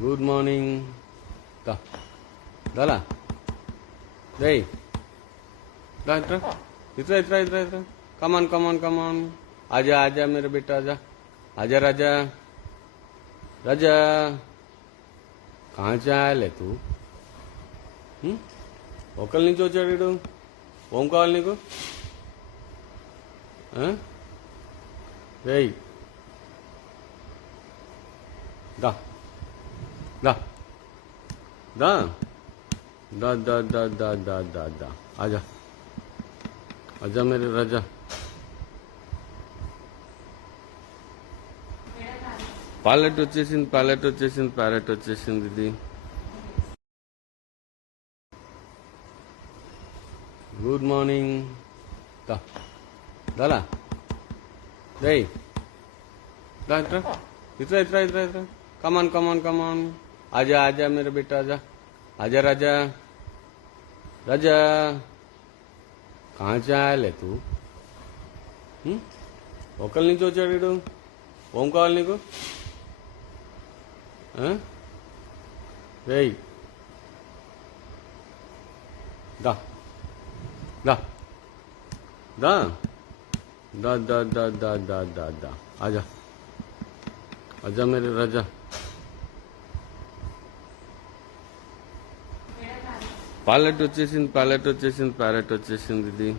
Good morning దాలా. రే దా ఇట్రా. ఇతర ఇట్రా ఇట్రా ఇట్రా. కమాన్ కమాన్ కమాన్ ఆజా ఆజా మేర బేటా ఆజా. ఆజా రాజా. రాజా. కాంచా లే తూ. ఒకరి నుంచి వచ్చాడు వీడు. ఓం కావాలి నీకు. రేయ్. దా. దా దా दा दा दा दा दा दा दा आजा आजा मेरे राजा పాలెట్ వచ్చేసింది ప్యాలెట్ వచ్చేసింది ప్యాలెట్ వచ్చేసింది ఇది గుడ్ మార్నింగ్ దా దాలా రేయ్ दा इधर इधर इधर इधर इधर कमान कमान कमान आजा आजा मेरे बेटा आजा आजा राजा राजा कहाँ से आया ले तू హ్మ్? ఒకరి నుంచి వచ్చాడు వీడు ఓం కావాలి నీకు ఆ? రేయ్ దా దా దా दा दा दा दा दा दा दा आजा आजा मेरे राजा పాలెట్ వచ్చేసింది ప్యాలెట్ వచ్చేసింది ప్యాలెట్ వచ్చేసింది ఇది.